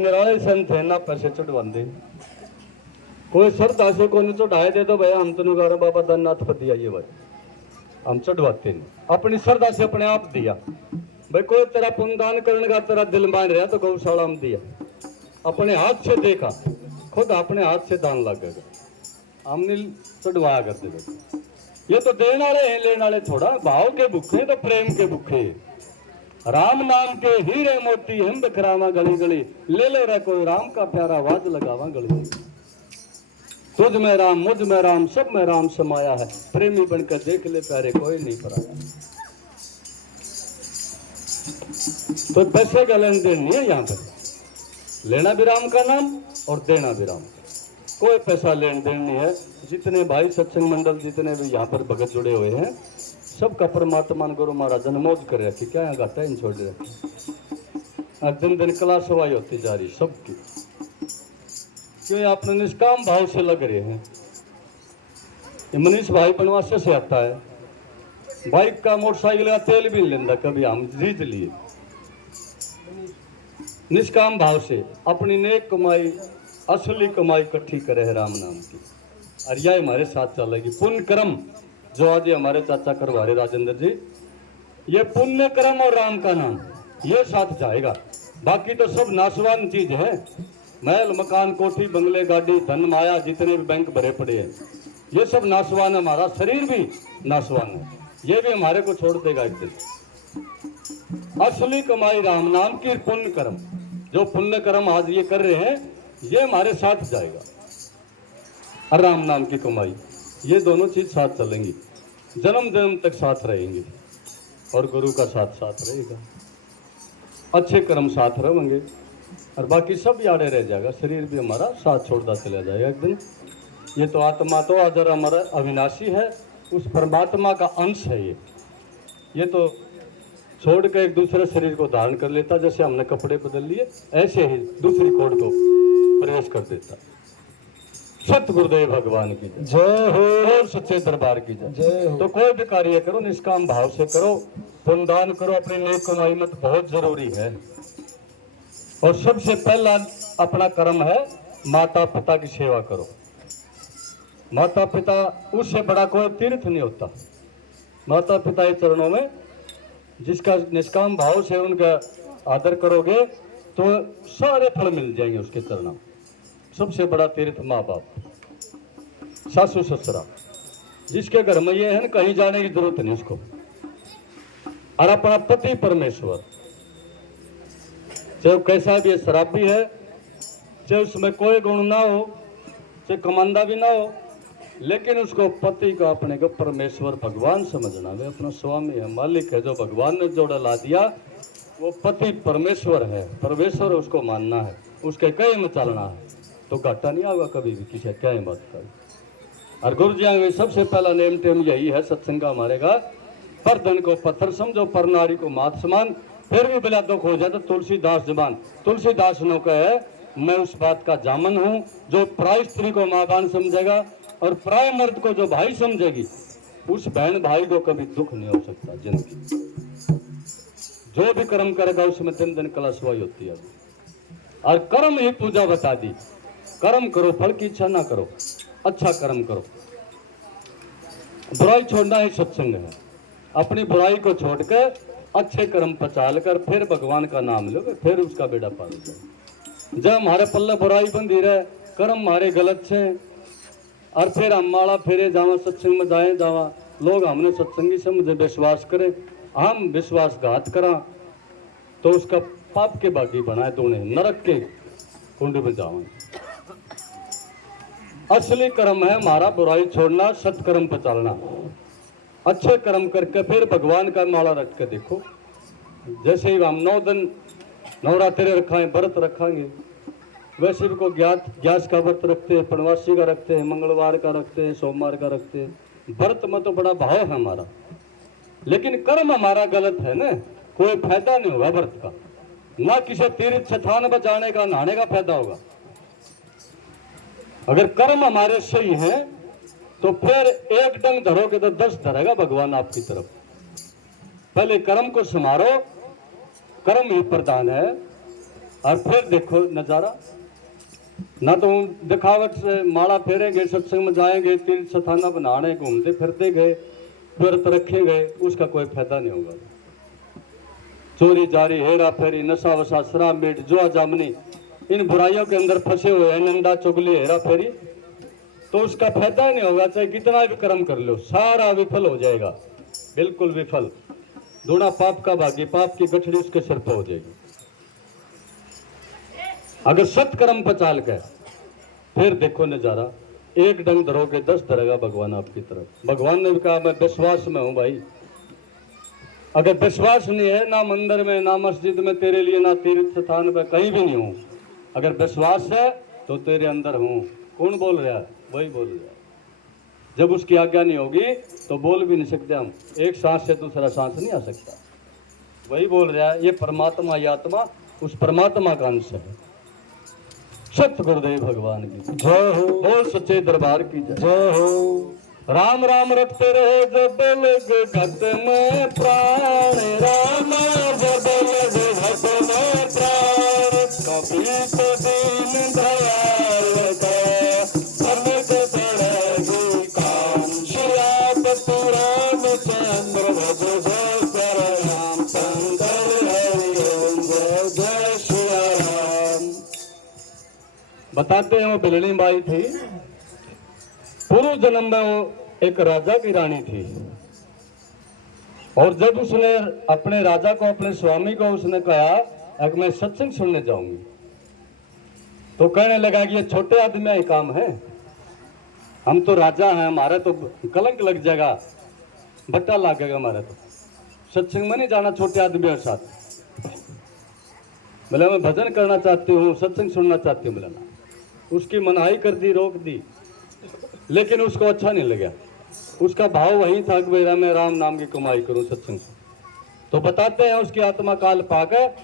निराले संत है ना पैसे चढ़वाते कोई श्रद्धा से को चढ़ाए दे तो भाई हम तो नुगारा बाबा धननाथ पति आइए भाई हम चढ़वाते नहीं अपनी श्रद्धा से अपने आप दिया भाई कोई तेरा पुण्यदान करने का तेरा दिल मान रहा तो गौशाला में दिया अपने हाथ से देखा खुद अपने हाथ से दान लगेगा हमने चढ़वाया करते थे ये तो देने वाले हैं लेने वाले थोड़ा भाव के भूखे तो प्रेम के भूखे राम नाम के हीरे मोती हम बिखरावा गली गली ले ले रहा कोई राम का प्यारा आवाज लगावा गली गली तुझ में राम मुझ में राम सब में राम समाया है प्रेमी बनकर देख ले प्यारे कोई नहीं पराया। तो पैसे का लेन देन नहीं है यहाँ पर लेना भी राम का नाम और देना भी राम कोई पैसा लेन देन नहीं है। जितने भाई सत्संग मंडल जितने भी यहाँ पर भगत जुड़े हुए हैं सबका परमात्मा गुरु महाराज ने मौज कर रखी क्या यहाँ घाटा इन छोड़ रखी दिन दिन कला सवाई होती जा रही सबकी क्यों आपने निष्काम भाव से लग रहे हैं। ये मनीष भाई बनवासे से आता है बाइक का मोटरसाइकिल का तेल भी लेंदा कभी हम जीत लिए निष्काम भाव से अपनी नेक कमाई असली कमाई इकट्ठी करे है राम नाम की और यह हमारे साथ चलेगी पुण्य कर्म जो आज हमारे चाचा करवा रहे राजेंद्र जी ये पुण्य कर्म और राम का नाम ये साथ जाएगा बाकी तो सब नाशवान चीज है महल मकान कोठी बंगले गाड़ी धन माया जितने भी बैंक भरे पड़े हैं ये सब नाशवान है हमारा शरीर भी नाशवान है ये भी हमारे को छोड़ देगा एक दिन। असली कमाई राम नाम की पुण्य कर्म जो पुण्य कर्म आज ये कर रहे हैं ये हमारे साथ जाएगा और राम नाम की कमाई ये दोनों चीज साथ चलेंगी जन्म जन्म तक साथ रहेंगे और गुरु का साथ साथ रहेगा अच्छे कर्म साथ रहेंगे और बाकी सब यारे रह जाएगा शरीर भी हमारा साथ छोड़ता चला जाएगा एक दिन। ये तो आत्मा तो अजर हमारा अविनाशी है उस परमात्मा का अंश है ये तो छोड़ कर एक दूसरे शरीर को धारण कर लेता जैसे हमने कपड़े बदल लिए ऐसे ही दूसरी कोड को प्रवेश कर देता। सत गुरुदेव भगवान की जय हो सच्चे दरबार की जय हो। तो कोई भी कार्य करो निष्काम भाव से करो पुण्यदान करो अपनी नेक कमाई में बहुत जरूरी है और सबसे पहला अपना कर्म है माता पिता की सेवा करो। माता पिता उससे बड़ा कोई तीर्थ नहीं होता। माता पिता के चरणों में जिसका निष्काम भाव से उनका आदर करोगे तो सारे फल मिल जाएंगे उसके चरणों। सबसे बड़ा तीर्थ माँ बाप सासू ससुरा जिसके घर में ये है ना कहीं जाने की जरूरत नहीं उसको और अपना पति परमेश्वर चाहे कैसा भी शराबी है चाहे उसमें कोई गुण ना हो चाहे कमांदा भी ना हो लेकिन उसको पति का अपने को परमेश्वर भगवान समझना वे अपना स्वामी है मालिक है जो भगवान ने जोड़ा ला दिया वो पति परमेश्वर है परमेश्वर उसको मानना है उसके कई में चलना है तो घाटा नहीं आएगा कभी भी किसी क्या ही बात कर। और गुरु जी में सबसे पहला नेम टेम यही है सत्संग का हमारे का पर धन को पत्थर समझो पर नारी को मात समान फिर भी बिला दुख हो जाए तो तुलसीदास जबान तुलसीदास नो का है मैं उस बात का जामन हूँ जो प्राय स्त्री को माँ बान समझेगा और प्राय मर्द को जो भाई समझेगी उस बहन भाई को कभी दुख नहीं हो सकता जिंदगी जो भी कर्म करेगा उसमें दिन दिन कला सवाई होती है। और कर्म ही पूजा बता दी कर्म करो फल की इच्छा ना करो अच्छा कर्म करो। बुराई छोड़ना ही सत्संग है अपनी बुराई को छोड़कर अच्छे कर्म पचाल कर फिर भगवान का नाम लो फिर उसका बेड़ा पार हो। जब हमारे पल्ले बुराई बंदी रहे कर्म हमारे गलत से और फिर हम माला फेरे जावा सत्संग में जाए जावा लोग हमने सत्संगी से मुझे विश्वास करे हम विश्वासघात करा तो उसका पाप के बागी बनाए तो उन्हें नरक के कुंड में जावा। असली कर्म है हमारा बुराई छोड़ना सत्कर्म पचालना अच्छे कर्म करके फिर भगवान का माला रख के देखो। जैसे ही हम 9 दिन नवरात्रि रखाएं व्रत रखेंगे वैसे भी को ग्यास का व्रत रखते हैं पनवासी का रखते हैं मंगलवार का रखते हैं सोमवार का रखते हैं। व्रत में तो बड़ा भाव है हमारा लेकिन कर्म हमारा गलत है ना कोई फायदा नहीं होगा व्रत का ना किसी तीर्थ स्थान पर जाने का नहाने का फायदा होगा। अगर कर्म हमारे सही है तो फिर एक डंग धरोगे तो 10 धरेगा भगवान आपकी तरफ। पहले कर्म को संभारो कर्म ही प्रधान है और फिर देखो नज़ारा, ना तो दिखावट से माला फेरेंगे, सत्संग में जाएंगे, तीर्थ स्थाना बनाने घूमते फिरते गए, व्रत रखे गए, उसका कोई फायदा नहीं होगा। चोरी जारी, हेरा फेरी, नशा वशा, शराब मीट, जुआ जामनी, इन बुराइयों के अंदर फंसे हुए हैं, नंदा चुगली, हेरा फेरी, तो उसका फायदा ही नहीं होगा। चाहे कितना भी कर्म कर लो, सारा विफल हो जाएगा, बिल्कुल विफल। दूना पाप का भागी, पाप की गठड़ी उसके सिर पर हो जाएगी। अगर सत्कर्म पर चाल के फिर देखो नजारा, एक डंग धरोगे 10 धरेगा भगवान आपकी तरफ। भगवान ने भी कहा मैं विश्वास में हूं भाई। अगर विश्वास नहीं है, ना मंदिर में, ना मस्जिद में तेरे लिए, ना तीर्थ स्थान पे, कहीं भी नहीं हूं। अगर विश्वास है तो तेरे अंदर हूं। कौन बोल रहा है? वही बोल रहा है। जब उसकी आज्ञा नहीं होगी तो बोल भी नहीं सकते हम। एक सांस से दूसरा सांस नहीं आ सकता। वही बोल रहा है, ये परमात्मा, ये आत्मा उस परमात्मा का अंश है। सत्य गुरुदेव भगवान की जय हो, बोल सच्चे दरबार की जय हो। राम राम रखते रहे जब लग घट में प्राण, राम जब लग घट में प्राण, कभी तो दीन दयाल का अमित पड़ेगी काम। शिलापति रामचंद्र भज कर राम शंकर हरि ओम, जय जय श्री राम। बताते हैं वो बिलनी बाई थी। पूर्व जन्म में वो एक राजा की रानी थी, और जब उसने अपने राजा को, अपने स्वामी को उसने कहा कि मैं सत्संग सुनने जाऊंगी, तो कहने लगा कि ये छोटे आदमी ही काम है, हम तो राजा हैं, हमारे तो कलंक लग जाएगा, बट्टा लगेगा हमारे तो, सत्संग में नहीं जाना छोटे आदमियों के साथ। बोले मैं भजन करना चाहती हूँ, सत्संग सुनना चाहती हूँ। बोला ना, उसकी मनाही कर दी, रोक दी, लेकिन उसको अच्छा नहीं लगा। उसका भाव वही था कि मेरा मैं राम नाम की कमाई करूं सत्संग से। तो बताते हैं उसकी आत्मा काल पाकर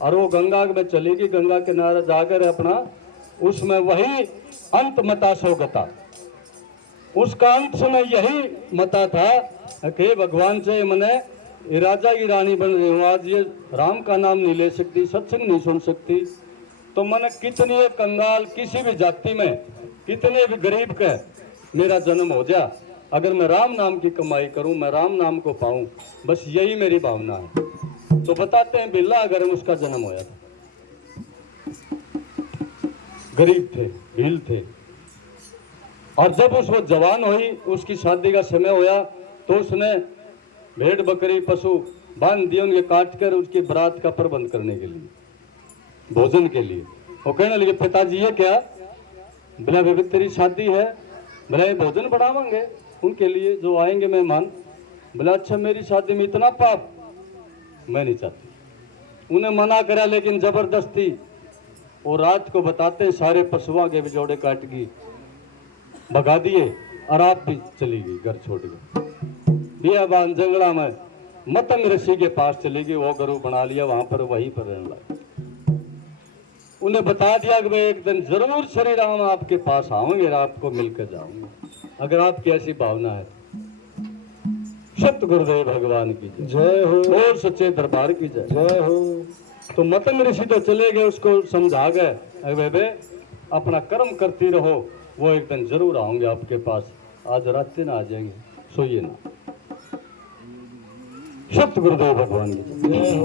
और वो गंगा में चलेगी, गंगा किनारे जाकर अपना उसमें वही अंत मता सोगता। उसका अंत समय यही मता था कि भगवान से मैंने राजा की रानी बन रही हूँ, आज ये राम का नाम नहीं ले सकती, सत्संग नहीं सुन सकती, तो मैंने कितनी कंगाल, किसी भी जाति में कितने भी गरीब के मेरा जन्म हो जा, अगर मैं राम नाम की कमाई करूं, मैं राम नाम को पाऊं, बस यही मेरी भावना है। तो बताते हैं बिल्ला अगर उसका जन्म होया था, गरीब थे, भील थे, और जब वो जवान हुई, उसकी शादी का समय होया, तो उसने भेड़ बकरी पशु बांध दिए, उनके काट कर उसकी बारात का प्रबंध करने के लिए, भोजन के लिए। वो कहने लगे पिताजी ये क्या? बोला बेबी तेरी शादी है, बोला भोजन बनावांगे उनके लिए जो आएंगे मेहमान। बोला अच्छा मेरी शादी में इतना पाप, मैं नहीं चाहती। उन्हें मना करा, लेकिन जबरदस्ती वो रात को बताते सारे पशुओं के बिजोड़े काट गई, भगा दिए, और आप भी चली गई, घर छोड़ गई। बियाबान जंगला में मतंग ऋषि के पास चली गई, वो गुरु बना लिया, वहां पर वहीं पर रहने लगा। उन्हें बता दिया कि मैं एक दिन जरूर श्री राम आपके पास आऊंगे, आपको मिलकर जाऊंगा, अगर आपकी ऐसी भावना है। सत्य गुरुदेव भगवान की जय हो, और सच्चे दरबार की जय हो। तो मतंग ऋषि तो चले गए, उसको समझा गए बेबे अपना कर्म करती रहो, वो एक दिन जरूर आऊंगे आपके पास, आज रात ना आ जाएंगे, सोइए ना। सत्य गुरुदेव भगवान की जय हो।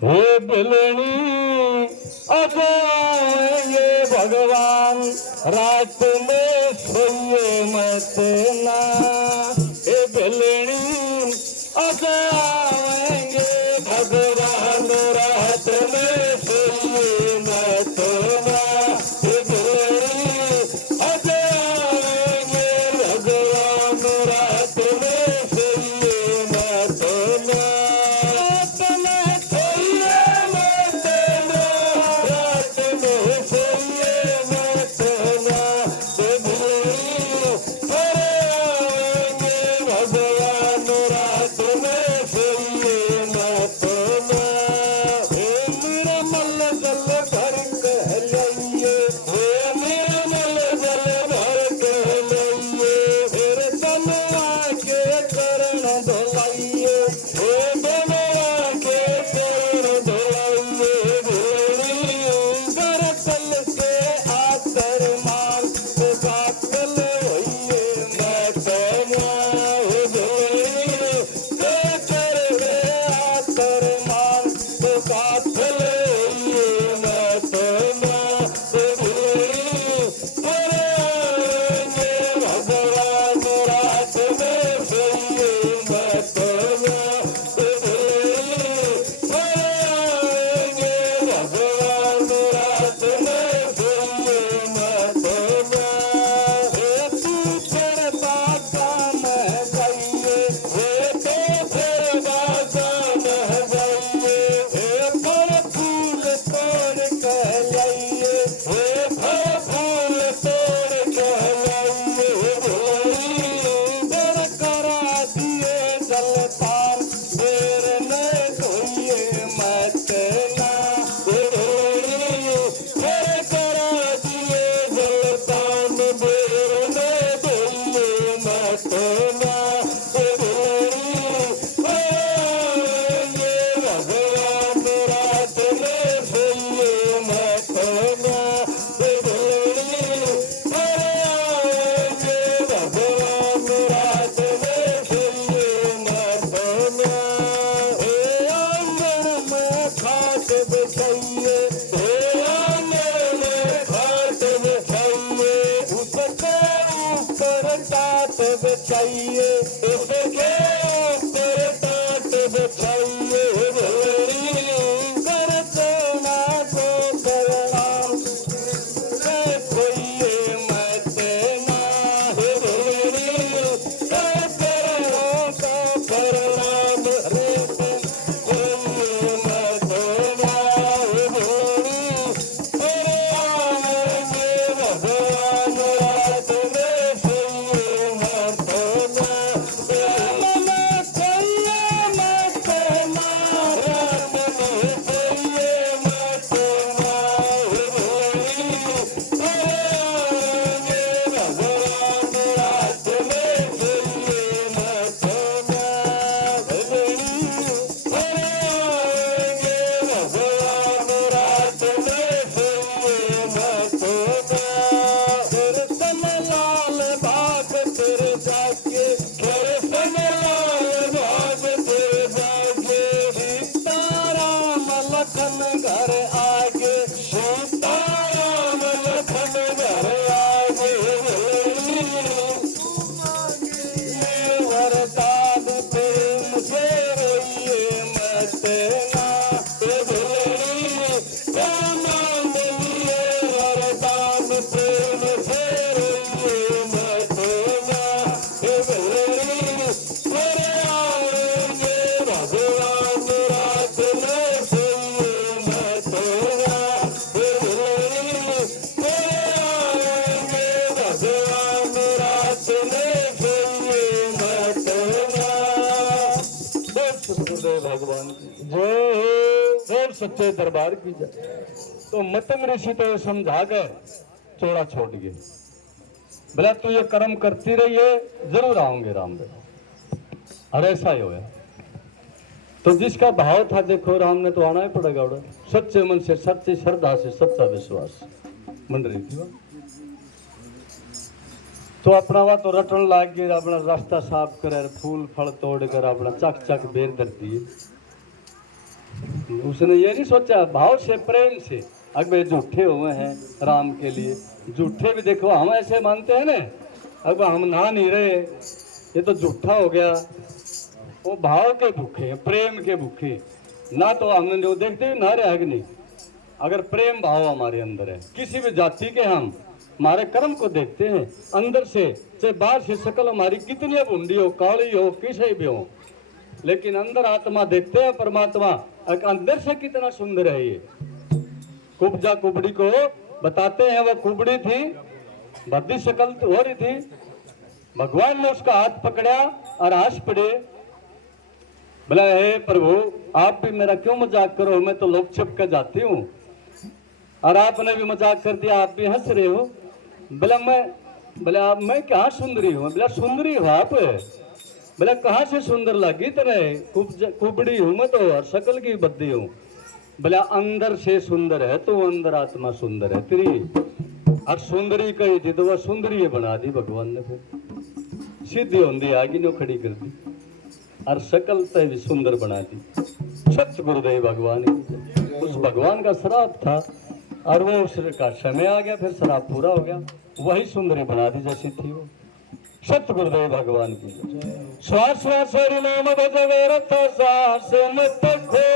हे बिलनी अजाएंगे भगवान, रात में सोइए मत ना। हे बिलनी अजाएंगे भगवान, रात में सोइए मत ना। हे बिलनी अजाएंगे भगवान, रात में सोइए मत ना। मेरे करा दिए जलपान बेर में बोलिए मत ना चाहिए उसके ऊपर टाट बिछाइए करते ना तो करना खोइए मत ना करते का प्रणाम रे खोइए मत ना भगवान रात में सोइए मत घर आगे सीताराम लखन घर आगे वरदान प्रेम से रोइए मत ना नाम लिए वरदान प्रेम से रोइए मत ना आएंगे भगवान रात में भगवान जो सच्चे दरबार की जाए। तो मतम ऋषि तो समझा गए, चोड़ा छोड़ गए, बोला तू ये कर्म करती रही है जरूर आऊंगे रामदेव। और ऐसा ही होया। तो जिसका भाव था देखो राम ने तो आना ही पड़ेगा उड़ा, सच्चे मन से सच्ची श्रद्धा से सच्चा विश्वास मन रही थी। तो अपना वा तो रटन लाग गए, अपना रास्ता साफ करे, फूल फल तोड़ कर अपना चक चक बेर धरती है। उसने ये नहीं सोचा भाव से प्रेम से अगर झूठे हुए हैं राम के लिए, झूठे भी देखो हम ऐसे मानते हैं ना, अब हम ना नहीं रहे ये तो झूठा हो गया। वो भाव के भूखे हैं, प्रेम के भूखे ना, तो हमने जो देखते हैं ना रहे नहीं। अगर प्रेम भाव हमारे अंदर है, किसी भी जाति के हम हमारे कर्म को देखते हैं अंदर से, चाहे बाहर से शकल हमारी कितनी भूंडी हो, काली हो, किसी भी हो, लेकिन अंदर आत्मा देखते हैं परमात्मा अंदर से कितना सुंदर है। ये कुब्जा कुबड़ी को बताते हैं, वो कुबड़ी थी, भद्दी शकल हो रही थी, भगवान ने उसका हाथ पकड़ा और हंस पड़े, बोला हे प्रभु आप भी मेरा क्यों मजाक करो, मैं तो लोग छिप कर जाती हूँ और आपने भी मजाक कर दिया, आप भी हंस रहे हो। बोला मैं क्या सुंदरी हूँ? बोला सुंदरी हो आप? बोला कहाँ से सुंदर लगी तेरे? कुबड़ी हूँ मैं तो और शकल की बद्दी हूँ। बोला अंदर से सुंदर है तो अंदर आत्मा सुंदर है तेरी, और सुंदरी कही थी तो वह सुंदरी बना दी भगवान ने, फिर सीधी होंदी आगे नो खड़ी कर दी और शकल तय भी सुंदर बना दी। सत्य गुरुदेव भगवान, उस भगवान का श्राप था और वो उसका समय आ गया, फिर श्राप पूरा हो गया, वही सुंदरी बना दी जैसी थी वो। सत्य गुरुदेव भगवान की। श्वास श्वास हरि नाम भजवे रथ सास मत खो